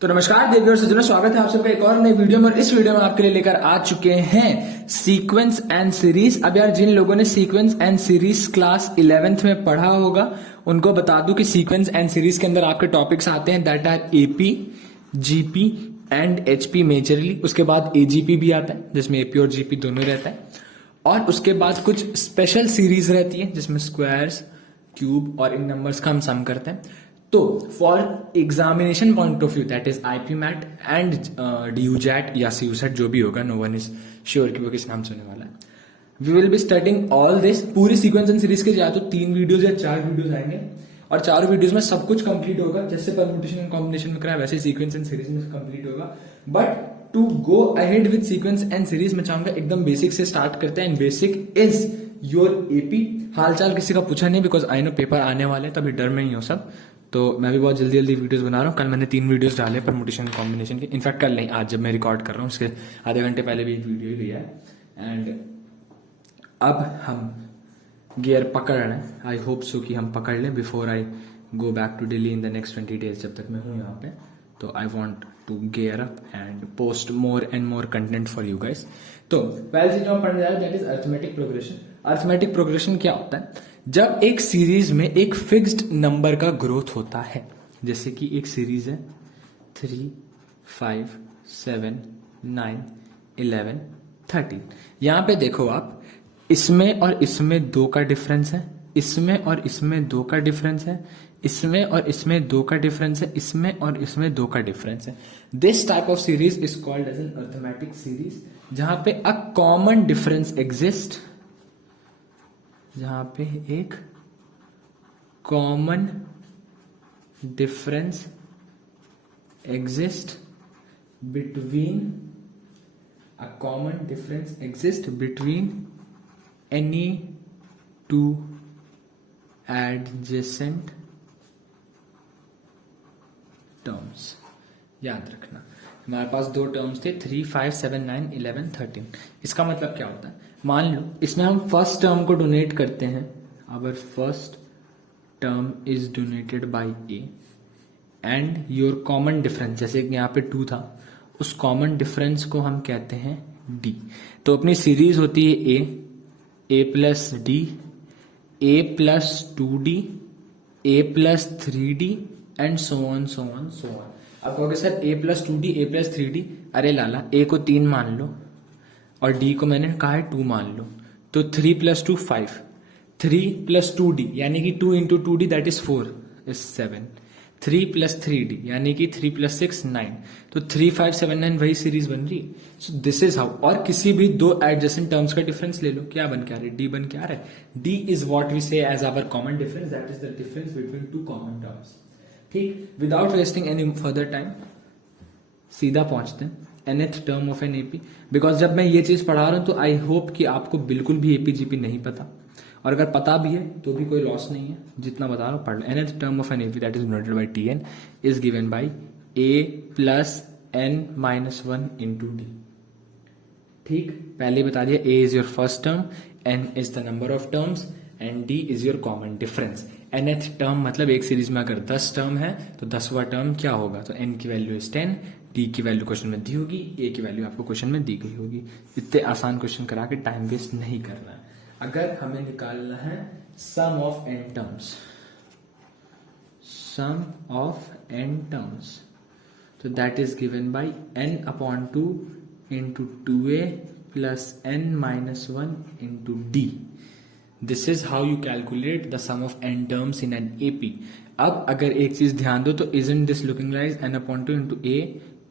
तो नमस्कार देवियों और सज्जनों, स्वागत है आप सबका एक और नई वीडियो में। और इस वीडियो में आपके लिए लेकर आ चुके हैं सीक्वेंस एंड सीरीज। अब यार जिन लोगों ने sequence and series class 11th में पढ़ा होगा उनको बता दूं कि सीक्वेंस एंड सीरीज के अंदर आपके टॉपिक्स आते हैं that are AP, GP and HP majorly. उसके बाद एजीपी भी आता है जिसमें एपी और जीपी दोनों रहता है। और उसके बाद कुछ स्पेशल सीरीज रहती है जिसमें स्क्वायर्स, क्यूब और इन नंबर्स का हम सम करते हैं। तो for examination point of view that is IPMAT and DUJAT या सीयूसेट जो भी होगा, नो वन इज श्योर कि वो किस नाम से होने वाला है। We will be studying all this. पूरी सीक्वेंस एंड सीरीज के या तो 3 वीडियोस या 4 वीडियोस आएंगे और 4 वीडियोस में सब कुछ कंप्लीट होगा। जैसे परम्यूटेशन एंड कॉम्बिनेशन में कराया वैसे सीक्वेंस एंड सीरीज में कंप्लीट होगा। But to go ahead with sequence and series में चाहूंगा एकदम बेसिक से स्टार्ट करते हैं। And basic is your AP. हालचाल किसी का पूछा नहीं बिकॉज आई नो पेपर आने वाले हैं, तो अभी डर में ही हो सब। तो मैं भी बहुत जल्दी जल्दी वीडियोस बना रहा हूँ। कल मैंने 3 वीडियोस डाले परम्यूटेशन कॉम्बिनेशन के। इनफैक्ट कल नहीं, आज जब मैं रिकॉर्ड कर रहा हूँ उसके आधे घंटे पहले भी एक वीडियो ही गया है। एंड अब हम गियर पकड़ रहे हैं। आई होप सो कि हम पकड़ लें before I go back to Delhi in the next 20 days. जब तक मैं हूँ यहाँ पे तो I want to gear up and post more and more content for you guys. तो पहले चीज जो हम पढ़ने जा रहे हैं that is arithmetic progression. Arithmetic progression क्या होता है? जब एक सीरीज में एक फिक्स्ड नंबर का ग्रोथ होता है, जैसे कि एक सीरीज है 3, 5, 7, 9, 11, 13। यहां पे देखो आप, इसमें और इसमें 2 का डिफरेंस है, इसमें और इसमें 2 का डिफरेंस है, इसमें और इसमें 2 का डिफरेंस है, इसमें और इसमें 2 का डिफरेंस है। This type of series is called as an arithmetic series, जहां पे अ कॉमन डिफरेंस एग्जिस्ट, जहां पे एक common difference exist between any 2 adjacent terms. याद रखना हमारे पास 2 टर्म्स थे 3, 5, 7, 9, 11, 13। इसका मतलब क्या होता है? मान लो इसमें हम फर्स्ट टर्म को डोनेट करते हैं। Our first term is donated by A and your common difference, जैसे कि यहाँ पे 2 था, उस कॉमन डिफरेंस को हम कहते हैं डी। तो अपनी सीरीज होती है A plus D, A plus 2d, A plus 3d and so on so on so on. अब कहोगे sir A plus 2d, A plus 3d, अरे लाला ए को 3 मान लो और डी को मैंने कहा है 2 मान लो। तो 3 प्लस 2 5, 3 प्लस 2d यानी कि 2 into 2d that is 4 is 7, 3 plus 3d यानी कि 3 प्लस 6 9। तो 3, 5, 7, 9 वही सीरीज बन रही है। So this is how. और किसी भी 2 एडजेसेंट टर्म्स का डिफरेंस ले लो, क्या बन के आ रहा है? डी बन के आ रहा है। D is what we say as our common difference, that is the difference between 2 common terms. ठीक, without wasting any further time सीधा पहुंचते हैं nth term of an AP. Because जब मैं ये चीज पढ़ा रहा हूं तो आई होप कि आपको बिल्कुल भी एपी जीपी नहीं पता, और अगर पता भी है तो भी कोई लॉस नहीं है। जितना बता रहा हूं पढ़ लो। nth term of an AP that is denoted by T N is given by A plus N minus 1 into D. ठीक, पहले बता दिया A is your first term, N is the number of terms and D is your common difference. nth term मतलब एक series में अगर 10 term है तो 10वां टर्म क्या होगा? तो n की वैल्यू इज 10, डी की वैल्यू क्वेश्चन में दी होगी, ए की वैल्यू आपको क्वेश्चन में दी गई होगी। इतने आसान क्वेश्चन करा के टाइम वेस्ट नहीं करना है। अगर हमें निकालना है sum of n terms, sum of n terms, तो that is given by n upon 2 into 2a plus n minus 1 into D. This is how you calculate the sum of n terms in an AP. अब अगर एक चीज ध्यान दो तो isn't this looking like n upon 2 into a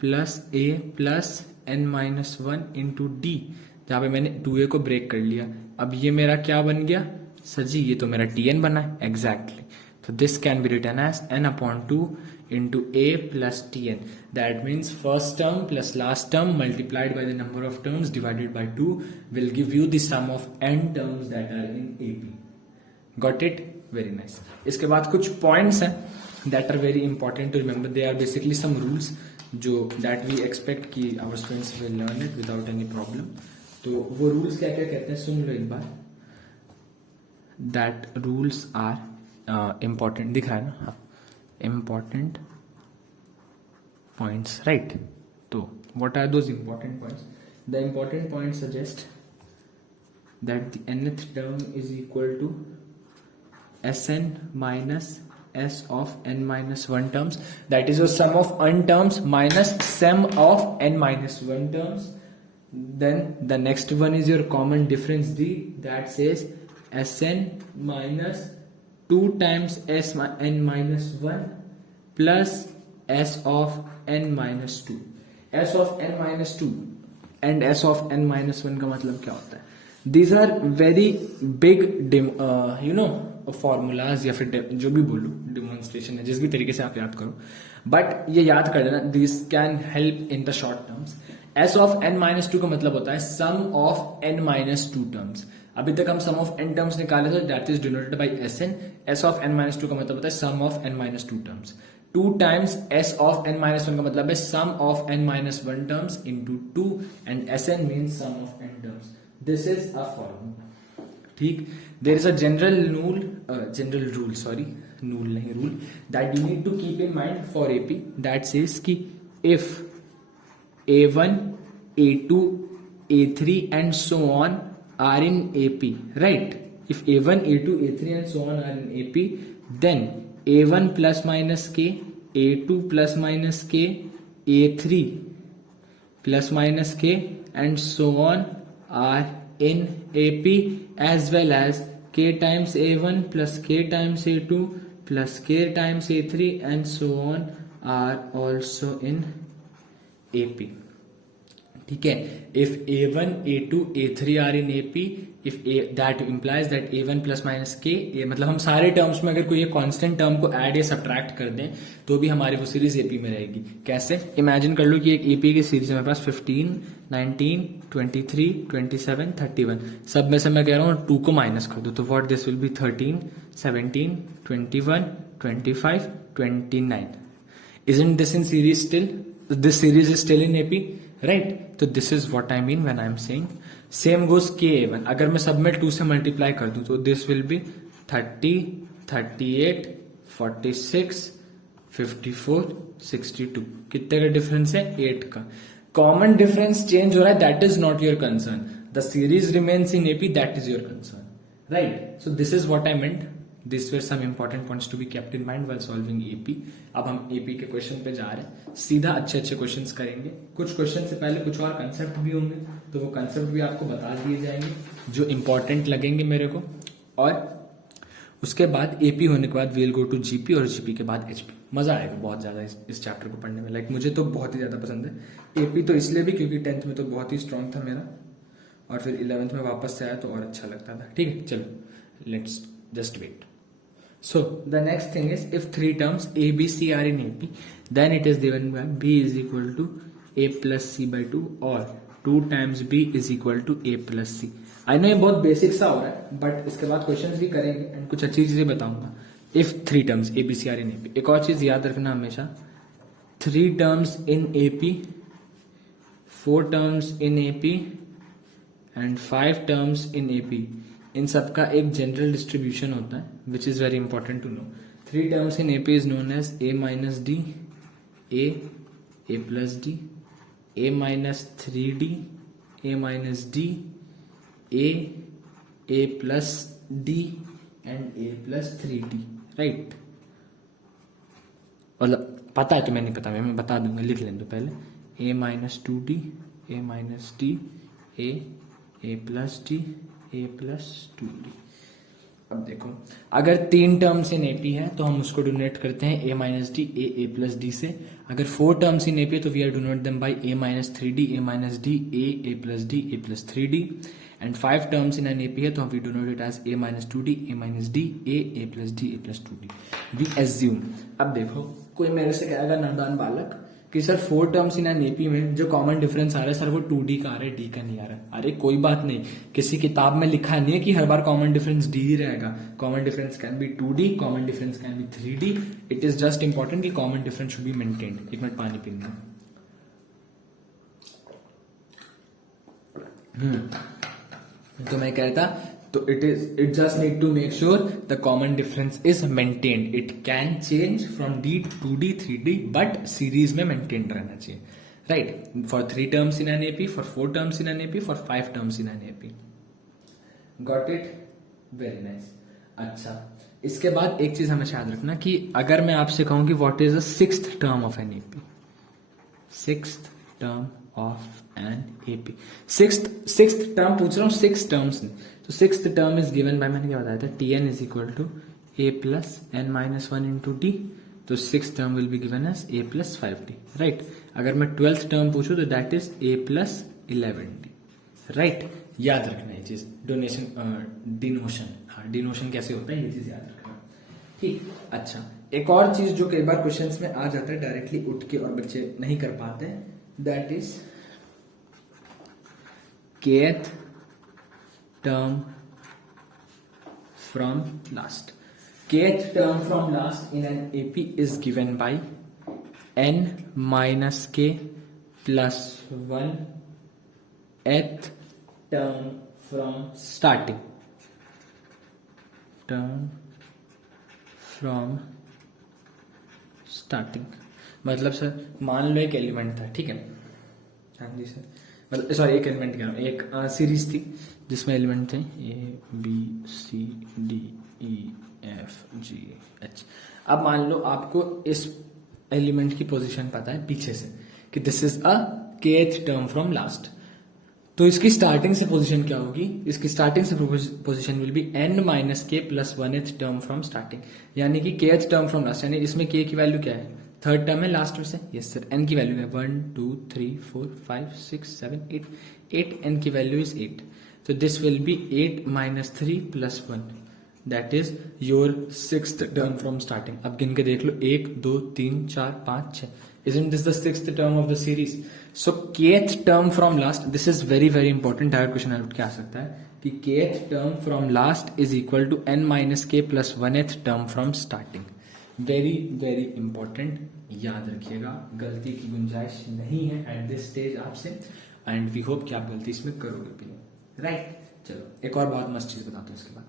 plus n minus 1 into D, जहां पे मैंने 2a को ब्रेक कर लिया। अब ये मेरा क्या बन गया सर जी? ये तो मेरा tn बना है। एग्जैक्टली। तो this can be written as n upon 2 into a plus tn. That means first term plus last term multiplied by the number of terms divided by 2 will give you the sum of n terms that are in AP. Got it? Very nice. इसके बाद कुछ points हैं that are very important to remember. They are basically some rules जो that we expect कि our students will learn it without any problem. तो वो rules क्या क्या कहते हैं सुन लो एक बार. That rules are important. दिख रहा है ना? हाँ. Important points, right? So what are those important points? The important points suggest that the nth term is equal to Sn minus S of n minus 1 terms. That is your sum of n terms minus sum of n minus 1 terms. Then the next one is your common difference D, that says Sn minus 2 times Sn minus 1 plus S of n minus 2. S of n minus 2 and S of n minus 1 का मतलब क्या होता है? These are very big formulas या फिर जो भी बोलो डिमॉन्स्ट्रेशन है, जिस भी तरीके से आप याद करो, बट ये याद कर लेना, this can help in the short terms. S of n minus 2 का मतलब होता है sum of n minus 2 terms. अभी तक हम सम ऑफ एन टर्म्स निकाले थे, that is denoted by S n. S of n minus 2 का मतलब होता है sum of n minus 2 terms. 2 times S of n minus 1 का मतलब है sum of n minus 1 terms into 2 and S n means sum of n terms. This is a formula. ठीक. There is a general rule that you need to keep in mind for AP, that says कि if A1, A2, A3 and so on are in AP, right? If A1, A2, A3 and so on are in AP, then A1 plus minus K, A2 plus minus K, A3 plus minus K and so on are in AP, as well as K times A1 plus K times A2 plus K times A3 and so on are also in AP. ठीक है. If A1, A2, A3 are in AP, that implies that A1 plus minus K, मतलब हम सारे terms में अगर कोई एक constant term को ऐड या सब्ट्रैक्ट कर दें तो भी हमारी वो सीरीज AP में रहेगी. कैसे? इमेजिन कर लो कि एक AP की सीरीज है मेरे पास 15, 19, 23, 27, 31. सब में से मैं कह रहा हूँ 2 को माइनस कर दो तो what this will B 13, 17, 21, 25, 29. Isn't this in series still? This series is still in AP, right? तो this is what I mean when I am saying same goes K1. अगर मैं सब में 2 से मल्टीप्लाई कर दूं तो दिस विल बी 30, 38, 46, 54, 62. कितने का डिफरेंस है? 8 का. कॉमन डिफरेंस चेंज हो रहा है, that is not your concern. The series remains in AP, that is your concern, right? So this is what I meant. These were some important points to be kept in mind while solving AP. अब हम AP के question पे जा रहे हैं. सीधा अच्छे अच्छे क्वेश्चंस करेंगे. कुछ क्वेश्चन से पहले कुछ और कंसेप्ट भी होंगे, तो वो कंसेप्ट भी आपको बता दिए जाएंगे जो इंपॉर्टेंट लगेंगे मेरे को. और उसके बाद AP होने के बाद वील गो टू GP और GP के बाद HP. मजा आएगा बहुत ज्यादा इस चैप्टर को पढ़ने में. लाइक मुझे तो बहुत ही ज्यादा पसंद है AP, तो इसलिए भी क्योंकि 10th में तो बहुत ही स्ट्रांग था मेरा, और फिर 11th में वापस से आया तो और अच्छा लगता था. ठीक है, चलो let's just wait. So the next thing is, if 3 terms A, B, C are in AP, then it is given by B is equal to A plus C by 2 or 2 times B is equal to A plus C. I know ये बहुत basic सा हो रहा है, but इसके बाद questions भी करेंगे एंड कुछ अच्छी चीजें बताऊंगा. If 3 terms A, B, C are in AP. एक और चीज याद रखना हमेशा, 3 terms in AP, 4 terms in AP and 5 terms in AP. इन सबका एक जनरल डिस्ट्रीब्यूशन होता है which is very important to know. 3 terms in AP is known as A minus D, A plus D, A minus 3D, A minus D, A plus D and A plus 3D, right? मतलब पता है तो मैं नहीं पता, मैं बता दूंगा, लिख लें तो पहले A minus 2D, A minus D, A plus D, A plus 2D. अब देखो, अगर 3 टर्म्स इन AP है तो हम उसको डोनेट करते हैं A minus D, A plus D से. अगर 4 टर्म्स इन AP है तो we are donate them by A minus 3D, A minus D, A plus D, A plus 3D. And 5 terms in an AP है तो हम we donate it as A minus 2D, A minus D, A plus D, A plus 2D. We assume. अब देखो, कोई मेरे से कहेगा नादान बालक कि sir 4 terms in an AP में जो कॉमन डिफरेंस आ रहा है सर वो 2D का आ रहा है, D का नहीं आ रहा है. अरे कोई बात नहीं, किसी किताब में लिखा नहीं है कि हर बार कॉमन डिफरेंस D ही रहेगा. Common difference can be 2D, common difference can be 3D. It is just important कि common difference should be maintained. एक मिनट पानी पीना. तो मैं कह रहा था तो it just need to make sure the common difference is maintained. It can change from D 2D 3D but series में maintained रहना चाहिए, right? For 3 terms in an AP, for 4 terms in an AP, for 5 terms in an AP. Got it? Very nice. अच्छा, इसके बाद एक चीज हमेशा याद रखना कि अगर मैं आपसे कहूं कि what is the 6th term of an AP, 6th term of an AP, sixth term पूछ रहा हूँ, 6 टर्म्स नहीं, तो 6th term is given bye, मैंने क्या बताया था, t N is equal to a plus N minus 1 into d, तो 6th term will be given as a plus 5d, right? अगर मैं 12th टर्म पूछूं तो that is a plus 11d, right? याद रखना ये चीज, डिनोशन, हाँ डिनोशन कैसे होता है ये चीज याद रखना, ठीक? अच्छा, एक और चीज जो कई बार क्वेश्चंस में आ जाता है डायरेक्टली उठ के और बच्चे नहीं कर पाते हैं, that is kth term from last. kth term from last in an AP is given by n minus k plus 1 th term from starting, term from starting. मतलब सर मान लो एक एलिमेंट था, ठीक है? हाँ जी सर, मतलब सॉरी एक एलिमेंट क्या, एक सीरीज थी जिसमें एलिमेंट थे A B C D E F G H. अब मान लो आपको इस एलिमेंट की पोजीशन पता है पीछे से कि this is a kth term from last, तो इसकी स्टार्टिंग से पोजीशन क्या होगी? इसकी स्टार्टिंग से position will be n minus k plus 1th term from starting, यानी कि kth टर्म फ्रॉम लास्ट, यानी इसमें k की वैल्यू क्या है? 3rd टर्म है लास्ट में से, यस सर. n की वैल्यू है 1 2 3 4 5 6 7 8, 8 n की वैल्यू इज 8, तो this will B 8 minus 3 plus 1, that is your 6th term from starting. अब गिन के देख लो, 1 2 3 4 5 6. Isn't this the 6th term of the series? So kth term from last, this is very very important. Direct question out क्या आ सकता है कि kth term from last is equal to n minus k plus 1th term from starting. Very very important, याद रखिएगा, गलती की गुंजाइश नहीं है एट दिस स्टेज आपसे, एंड वी होप कि आप गलती इसमें करोगे भी नहीं, राइट? चलो एक और बहुत मस्त चीज बताता हूँ इसके बाद.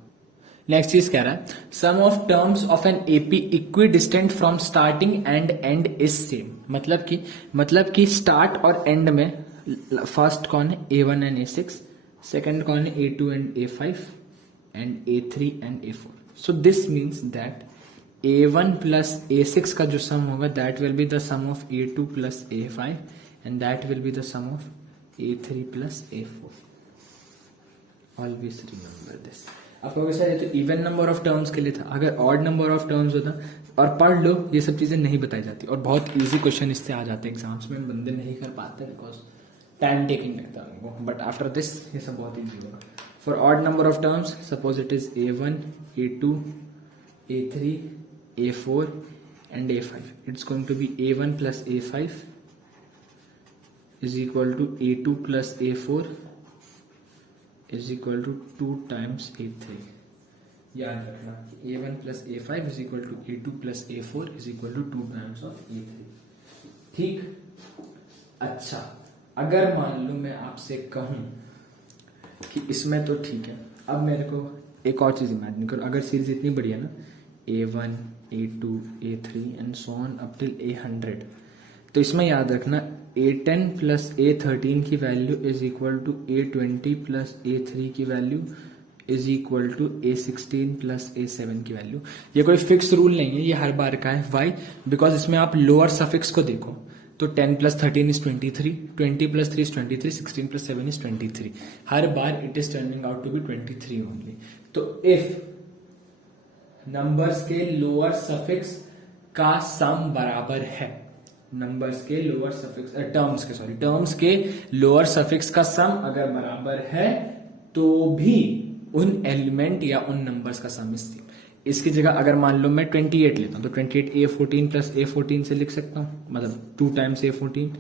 नेक्स्ट चीज कह रहा है sum of terms of an AP equidistant from starting and end is same. मतलब कि स्टार्ट और एंड में फर्स्ट कौन है? A1 एंड A6, सेकंड कौन है? A2 and A5 and A3 and A4. So this means that A1 plus A6 का जो सम होगा that will be the sum of A2 plus A5 and that will be the sum of A3 plus A4. Always remember this. आप कहोगे sir ये तो even number of terms के लिए था, अगर ऑड नंबर ऑफ टर्म्स होता और पढ़ लो, ये सब चीजें नहीं बताई जाती और बहुत इजी क्वेश्चन इससे आ जाते हैं एग्जाम्स में, बंदे नहीं कर पाते बिकॉज टाइम टेकिंग लगता है उनको, बट आफ्टर दिस ये सब बहुत इजी होगा. For odd number of terms suppose it is A1 A2 A3 A4 and A5, it's going to be A1 plus A5 is equal to A2 plus A4 is equal to 2 times A3. याद रखना A1 plus A5 is equal to A2 plus A4 is equal to 2 times of A3. ठीक? अच्छा, अगर मान लो मैं आपसे कहूं कि इसमें तो ठीक है, अब मेरे को एक और चीज इमेजिन करो, अगर सीरीज इतनी बड़ी है ना, A1 A2 A3 and so on up till A100, तो इसमें याद रखना A10 प्लस A13 की value is equal to A20 plus A3 की value is equal to A16 plus A7 की वैल्यू. ये कोई फिक्स रूल नहीं है, ये हर बार का है. वाई? बिकॉज इसमें आप लोअर सफिक्स को देखो, तो 10 plus 13 is 23, 20 plus 3 is 23, 16 plus 7 is 23. हर बार it is turning out to be 23 only. तो इफ नंबर्स के लोअर सफिक्स का सम बराबर है, नंबर्स के लोअर सफिक्स टर्म्स के लोअर सफिक्स का सम अगर बराबर है तो भी उन एलिमेंट या उन नंबर्स का सम इज सेम. इसकी जगह अगर मान लो मैं 28 लेता हूं तो 28 A14 प्लस A14 से लिख सकता हूं, मतलब 2 times A14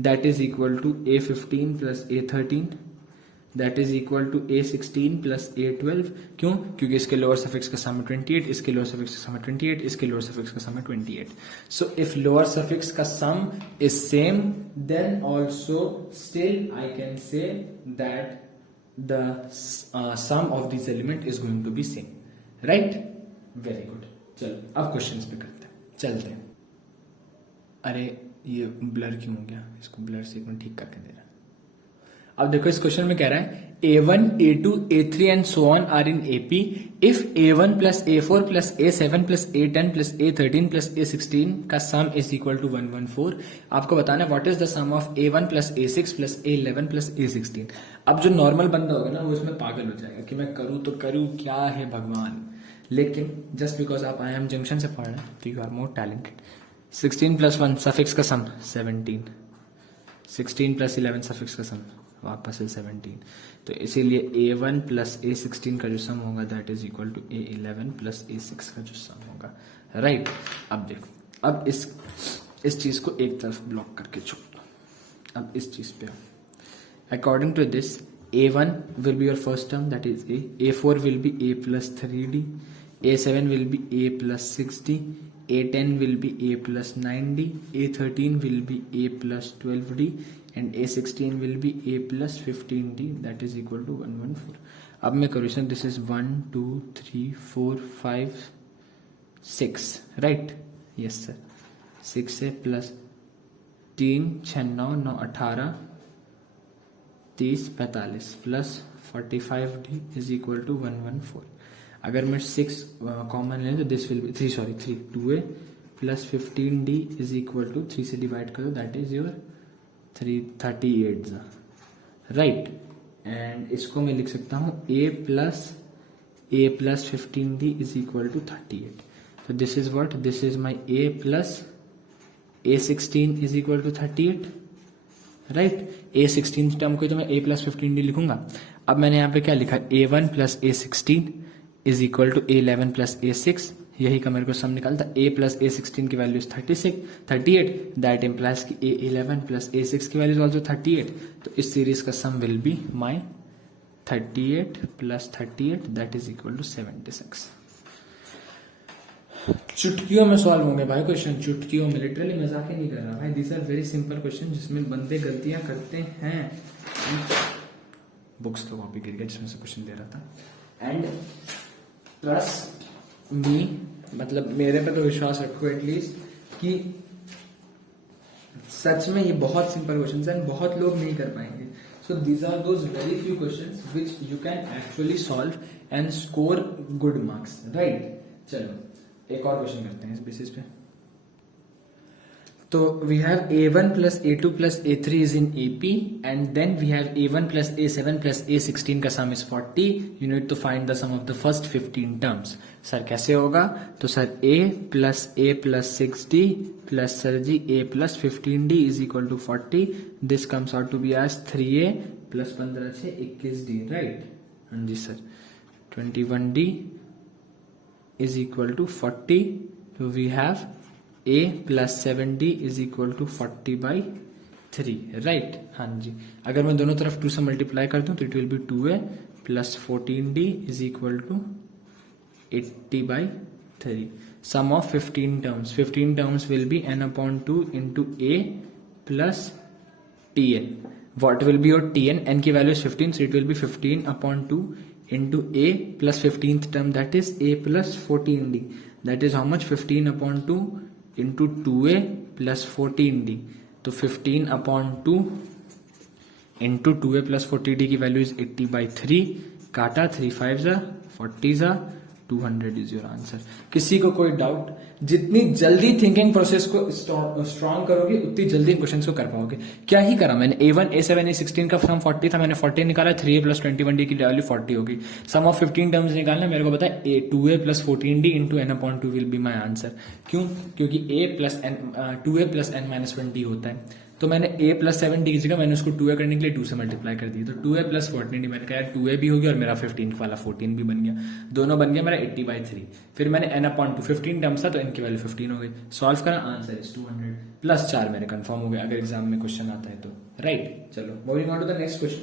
that is equal to A15 plus A13 that is equal to A16 plus A12. क्यों? क्योंकि इसके लोअर सफिक्स का सम है 28, इसके लोअर सफिक्स का सम है 28, इसके लोअर सफिक्स का सम है 28. सो इफ लोअर सफिक्स का sum is same then also still I can say that the sum of these element is going to be same, right? Very good. चलो अब questions पे करते हैं, चलते हैं. अरे ये ब्लर क्यों हो गया, इसको ब्लर से एक मिनट ठीक करके दे रहा. अब देखो इस क्वेश्चन में कह रहा है A1, A2, A3 and so on are in AP if A1 plus A4 plus A7 plus A10 plus A13 plus A16 का सम इज इक्वल टू 114. आपको बताना है what is the sum of A1 plus A6 plus A11 plus A16. अब जो normal बंदा होगा ना वो इसमें पागल हो जाएगा कि मैं करूँ तो करूँ क्या है भगवान. लेकिन जस्ट बिकॉज आप IIM जंक्शन से पढ़ रहे हैं तो you are more talented. 16 plus 1 suffix का सम 17, 16 प्लस 11 सफिक्स का सम वापस से 17. तो इसीलिए A1 प्लस A16 का जो सम होगा that is equal to A11 plus A6 का जो सम होगा, राइट. अब देखो, अब इस चीज को एक तरफ ब्लॉक करके छोड़ दो. अब इस चीज पे according to this A1 will be your first term, that is A. A4 will be A plus 3D. A7 will be A plus 6D. A10 will be A plus 9D. A13 will be A plus 12D. And A16 will be A plus 15D. That is equal to 114. अब मैं करूँ sir, this is 1, 2, 3, 4, 5, 6, right? Yes sir. 6 से plus 3, 6, 9, 9, 18, 30, 45 plus 45D is equal to 114. अगर मैं 6 common लें तो this will be 3 2A plus 15D is equal to 3 से divide करो that is your 338, right. And इसको मैं लिख सकता हूँ A plus 15D is equal to 38. तो this is what, this is my A plus A16 is equal to 38, right. A16 term को तो मैं A प्लस 15D लिखूंगा. अब मैंने यहाँ पे क्या लिखा, A1 plus A16 is equal to A11 plus A6. यही का मेरे को सम निकालता. A प्लस A16 की वैल्यू इज 38. दैट इम्प्लाइज कि A11 प्लस A6 की वैल्यू इज ऑल्सो 38. तो इस सीरीज का sum will be my 38 plus 38 that is equal to 76. चुटकियों में सॉल्व होंगे भाई क्वेश्चन, चुटकियों में. लिटरली मजाक ही नहीं कर रहा भाई. This are very simple question जिसमें बंदे गलतियां करते हैं. बुक्स तो कॉपी गिर गया जिसमें से क्वेश्चन दे रहा था. एंड ट्रस्ट मी, मतलब मेरे पे तो विश्वास रखो एटलीस्ट कि सच में ये बहुत सिंपल क्वेश्चन है. बहुत लोग नहीं कर पाएंगे. So these are those very few questions which you can actually solve and score good marks, right. चलो एक और क्वेश्चन करते हैं इस बेसिस पे. तो we have A1 plus A2 plus A3 is in AP and then we have A1 plus A7 plus A16 का sum is 40. You need to find the sum of the first 15 terms. Sir कैसे होगा, तो sir A plus 6D plus sir ji A plus 15D is equal to 40. This comes out to be as 3A प्लस 15 6 21D, right. हाँ जी sir. 21D is equal to 40. So we have A plus 7D is equal to 40 by 3, right. हाँ जी. अगर मैं दोनों तरफ 2 से multiply कर दूं तो it will be 2A plus 14D is equal to 80 by 3. Sum of 15 terms. 15 terms will be n upon 2 into A plus Tn. What will be your Tn? N की value is 15, so it will be 15 upon 2 into A plus 15th term, that is A plus 14D. That is how much, 15 upon 2 into 2A plus 14D. तो 15 upon 2 into 2A plus 40D की value is 80 by 3. काटा 3 5 40 200 is your answer. किसी को कोई doubt? जितनी जल्दी thinking process को strong करोगे उतनी जल्दी क्वेश्चंस को कर पाओगे. क्या ही करा मैंने, A1 A7 A16 का सम 40 था, मैंने 40 निकाला. 3A प्लस 21D की वैल्यू 40 होगी. सम ऑफ 15 टर्म्स निकालना, मेरे को पता है 2A plus 14D into n upon 2 will be my answer. क्यों? क्योंकि A plus n 2A plus n minus 1D होता है. तो मैंने A प्लस 7D की जगह मैंने उसको 2A करने के लिए 2 से मल्टीप्लाई कर दिया. तो 2A प्लस 14D, मैंने कहा यार 2A भी हो गया और मेरा 15 वाला 14 भी बन गया. दोनों बन गया मेरा 80 by 3. फिर मैंने n अपॉन 2 15 टर्म्स था तो n की वैल्यू 15 हो गई. सॉल्व करा, आंसर इज 200 प्लस 4 मेरे कंफर्म हो गए अगर एग्जाम में क्वेश्चन आता है तो, राइट. चलो moving on to the next question.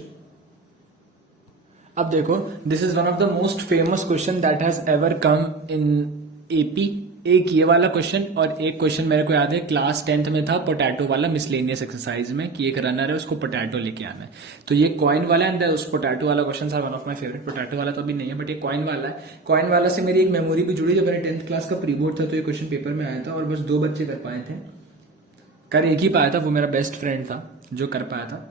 अब देखो, this is one of the most famous question that has ever come in AP एक ये वाला क्वेश्चन और एक क्वेश्चन मेरे को याद है क्लास 10th में था पोटैटो वाला मिसलेनियस एक्सरसाइज में कि एक रनर है उसको पोटैटो लेके आना है। तो ये कॉइन वाला एंड उस पोटैटो वाला question are one of my favourite. Potato वाला तो अभी नहीं है बट ये कॉइन वाला है। कॉइन वाला से मेरी एक मेमोरी भी जुड़ी, जब मेरे 10th क्लास का प्री बोर्ड था तो ये क्वेश्चन पेपर में आया था और बस 2 बच्चे कर पाए थे, कर एक ही पाया था, वो मेरा बेस्ट फ्रेंड था जो कर पाया था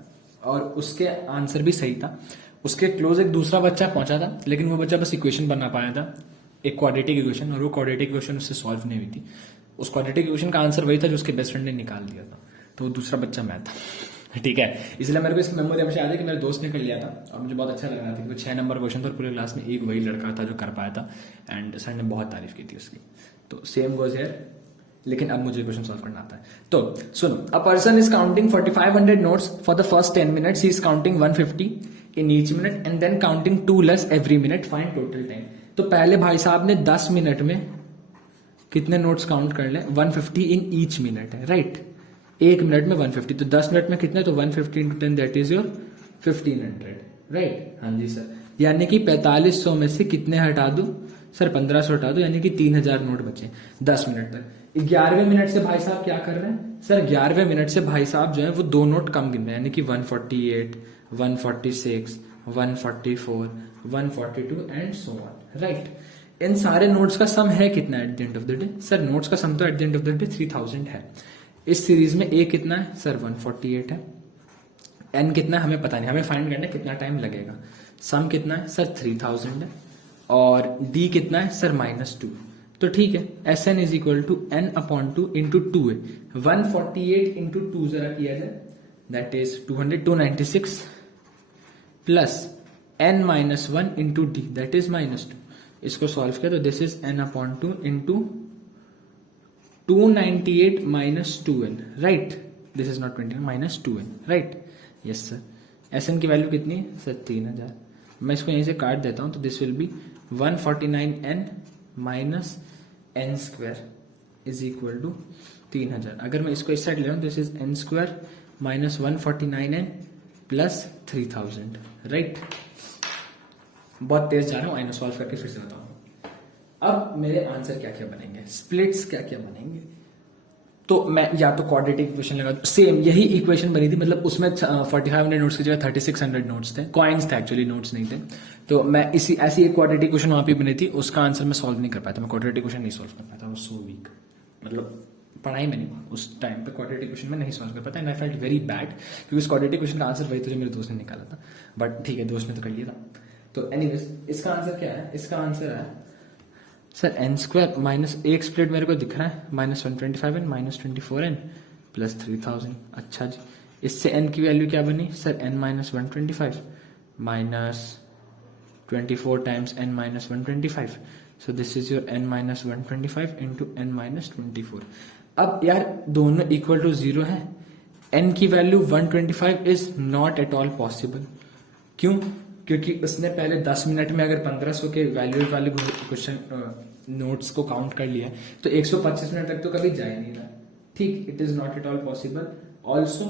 और उसके आंसर भी सही था। उसके क्लोज एक दूसरा बच्चा पहुंचा था लेकिन वो बच्चा बस इक्वेशन बना पाया था, एक क्वाड्रेटिक इक्वेशन, और वो क्वाड्रेटिक इक्वेशन उससे सॉल्व नहीं हुई थी। उस क्वाड्रेटिक इक्वेशन का आंसर वही था जो उसके बेस्ट फ्रेंड ने निकाल दिया था, तो वो दूसरा बच्चा मैं था। ठीक है, इसलिए मेरे को इसकी मेमोरी हमेशा याद है कि मेरे दोस्त ने कर लिया था और मुझे बहुत अच्छा लग रहा था कि वो 6 नंबर क्वेश्चन था और पूरे क्लास में एक वही लड़का था जो कर पाया था एंड सर ने बहुत तारीफ की थी उसकी। तो सेम गोज हियर, लेकिन अब मुझे क्वेश्चन सॉल्व करना आता है। तो सुनो, a person is counting 4500 notes for the first 10 minutes, he is counting 150 in each minute and then counting 2 less every minute, find total time. तो पहले भाई साहब ने 10 मिनट में कितने नोट्स काउंट कर ले, 150 इन ईच मिनट है, राइट। एक मिनट में 150, तो 10 मिनट में कितने, तो 150 into 10 that is your 1500, right. हाँ जी सर, यानी कि 4500 में से कितने हटा दूं सर, 1500 हटा दो, यानी कि 3000 नोट बचे 10 मिनट तक। 11वें मिनट से भाई साहब क्या कर रहे हैं सर, 11वें मिनट से भाई साहब जो है वो 2 नोट कम गिन रहे हैं, यानी कि 148, 146, 144, 142 एंड सो ऑन, राइट। इन सारे नोट्स का सम है कितना at the end of the day sir, notes का सम तो at the end of the day 3000 है। इस सीरीज में ए कितना है सर, 148 है। एन कितना है हमें पता नहीं, हमें फाइंड करना है कितना टाइम लगेगा। सम कितना है सर, 3000 है। और डी कितना है सर, -2। तो ठीक है, S n is equal to n upon 2 into 2 है। 148 इंटू 2 जरा किया जाए, that is 200, 296 plus n minus 1 into D that is -2। इसको सॉल्व किया तो this is n upon 2 into 298 minus 2n, right. This is not 20 minus 2n, right. Yes sir, S n की वैल्यू कितनी है सर, 3000। मैं इसको यहीं से काट देता हूं तो this will be 149n minus n square is equal to 3000। अगर मैं इसको इस साइड ले रहा हूं, this is n square minus 149n plus 3000, right. बहुत तेज जा रहा हूं, आइए सॉल्व करके फिर से बताऊं अब मेरे आंसर क्या क्या बनेंगे, स्प्लिट्स क्या क्या बनेंगे। तो मैं या तो क्वाड्रेटिक इक्वेशन लगा, सेम यही इक्वेशन बनी थी, मतलब उसमें 4500 नोट्स की जगह 3600 नोट्स थे, कॉइन्स थे एक्चुअली, नोट्स नहीं थे। तो मैं इसी ऐसी एक क्वाड्रेटिक इक्वेशन वहां पे बनी थी, उसका आंसर मैं सॉल्व नहीं कर पाया था, मैं क्वाड्रेटिक इक्वेशन नहीं सॉल्व कर पाया था, वो सो वीक, मतलब पढ़ाई में नहीं, उस टाइम पे क्वाड्रेटिक इक्वेशन में नहीं सॉल्व कर पाता and I felt very bad, क्योंकि उस क्वाड्रेटिक इक्वेशन का आंसर वही था जो मेरे दोस्त ने निकाला था, बट ठीक है दोस्त ने तो कर लिया था। तो एनीवेज इसका आंसर क्या है, इसका आंसर है सर n स्क्वायर माइनस एक स्प्लिट मेरे को दिख रहा है -125n माइनस 24n प्लस 3000। अच्छा जी, इससे n की वैल्यू क्या बनी sir, n minus 125 minus 24 times n minus 125, so this is your n minus 125 into n minus 24। अब यार दोनों इक्वल टू 0 है, n की value 125 is not at all possible. क्यों, क्योंकि उसने पहले 10 मिनट में अगर 1500 के वैल्यू वाले क्वेश्चन नोट्स को काउंट कर लिया तो 125 मिनट तक तो कभी जा ही नहीं रहा, ठीक। It is not at all possible. Also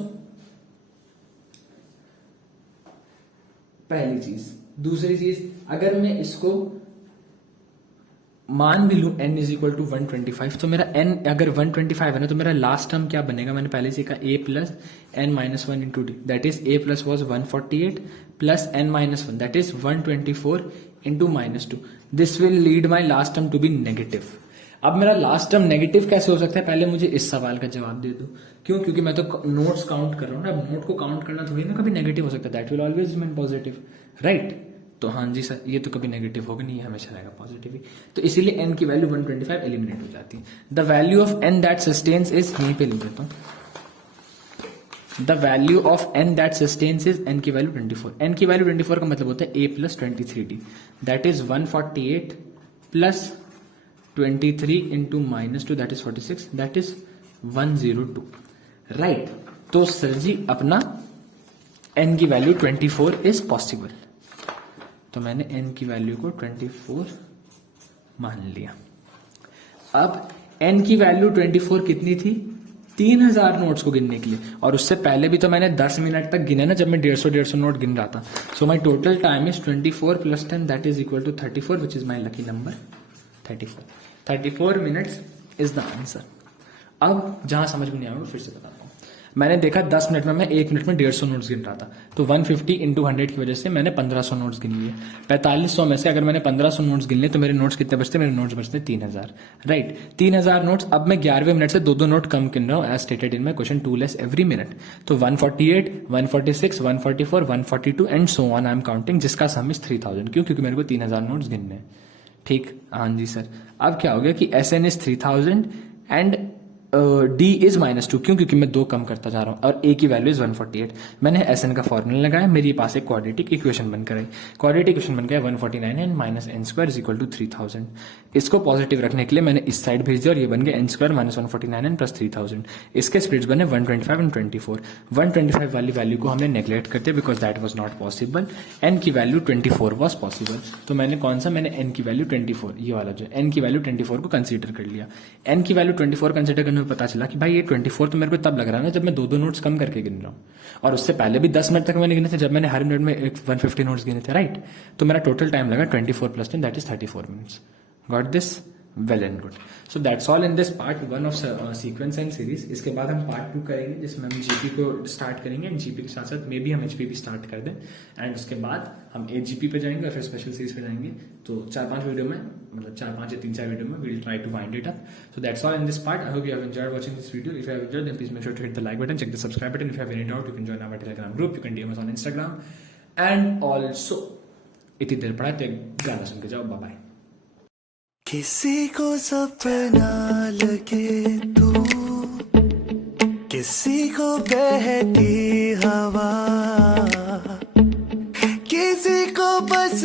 पहली चीज, दूसरी चीज, अगर मैं इसको मान भी लू n इज इक्वल टू 125, तो मेरा n अगर 125 है ना, तो मेरा लास्ट टर्म क्या बनेगा, मैंने पहले से कहा a plus n minus 1 into D, that is a plus was 148 plus n minus 1 that is 124 into -2। This will lead my last term to be negative. अब मेरा लास्ट टर्म नेगेटिव कैसे हो सकता है, पहले मुझे इस सवाल का जवाब दे दो। क्यों, क्योंकि मैं तो नोट्स काउंट कर रहा हूँ ना, अब नोट को काउंट करना थोड़ी ना कभी नेगेटिव हो सकता है, that will always remain positive, right. तो हाँ जी सर, ये तो कभी नेगेटिव होगा नहीं, हमेशा रहेगा पॉजिटिव ही। तो इसीलिए n की वैल्यू 125 एलिमिनेट हो जाती है। The value of n that sustains is, यहीं पे लिख देता हूँ, the value of n that sustains is n की वैल्यू 24। n की वैल्यू 24 का मतलब होता है a plus 23d, that is 148 plus 23 into -2 that is 46, that is 102, right. तो सर जी अपना n की वैल्यू 24 इज पॉसिबल, तो मैंने n की वैल्यू को 24 मान लिया। अब n की वैल्यू 24 कितनी थी, 3000 नोट्स को गिनने के लिए, और उससे पहले भी तो मैंने 10 मिनट तक गिने ना, जब मैं 150 नोट गिन रहा था। So my total time is 24 plus 10 that is equal to 34 which is my lucky number 34 minutes is the answer. अब जहां समझ में नहीं आया फिर से बताता हूँ। मैंने देखा 10 मिनट में मैं 1 मिनट में 150 नोट्स गिन रहा था, तो 150 इंटू 100 की वजह से मैंने 1500 नोट्स गिन लिए। 4500 में से अगर मैंने 1500 नोट्स गिन लिए तो मेरे नोट्स कितने बचते? मेरे नोट्स बचते 3000, राइट। 3000 नोट्स। अब मैं 11वें मिनट से 2-2 नोट कम गिन रहा हूँ as stated in my question, 2 less every minute. तो 148, 146, 144, 142 and so on I am counting, जिसका सम इज 3000। क्यों? क्योंकि मेरे को 3000 नोट्स गिनने हैं। ठीक, हाँ जी सर। अब क्या हो गया कि SN is 3000 and D is -2। क्यों? क्योंकि मैं 2 कम करता जा रहा हूँ और A की वैल्यू इज 148। मैंने SN का फॉर्मूला लगाया, मेरे पास एक क्वाड्रेटिक इक्वेशन बनकर आई। क्वाड्रेटिक इक्वेशन बन गया 149 and -n² is equal to 3000। इसको पॉजिटिव रखने के लिए मैंने इस साइड भेज दिया और ये बन गया n² -149 एंड प्लस 3000। इसके स्प्लिट्स बने 125 एंड 24। 125 वाली वैल्यू को हमने नेग्लेक्ट कर दिया because that was not possible. n की वैल्यू 24 वॉज पॉसिबल। तो मैंने कौन सा? मैंने n की वैल्यू 24, ये वाला जो n की वैल्यू 24 को कंसीडर कर लिया। n की वैल्यू 24 कंसीडर करने में पता चला कि भाई ये 24 तो मेरे को तब लग रहा है ना जब मैं 2-2 नोट्स कम करके गिन रहा हूँ, और उससे पहले भी 10 मिनट तक मैंने गिने थे जब मैंने हर मिनट में 150 नोट्स गिने थे, राइट। तो मेरा टोटल टाइम लगा 24 + 10 that is 34 minutes. Got this? Well and good. So that's all in this part 1 of sequence and series. इसके बाद हम पार्ट 2 करेंगे जिसमें हम GP को स्टार्ट करेंगे एंड GP के साथ साथ मे बी हम HP भी स्टार्ट कर दें, एंड उसके बाद हम GP पे जाएंगे और फिर स्पेशल सीरीज पे जाएंगे। तो 4-5 वीडियो में, मतलब 4-5 या 3-4 वीडियो में we'll try to wind it up. So that's all in this part. I hope you have enjoyed watching this video. If you have enjoyed, then please make sure to hit the like button, check the subscribe button. If you have any doubt, you can join our Telegram group. You can DM us on Instagram. And also, इतनी देर पड़ा तो गाना सुन के जाओ। Bye bye. किसी को सपना लगे तू, किसी को बहती हवा, किसी को बस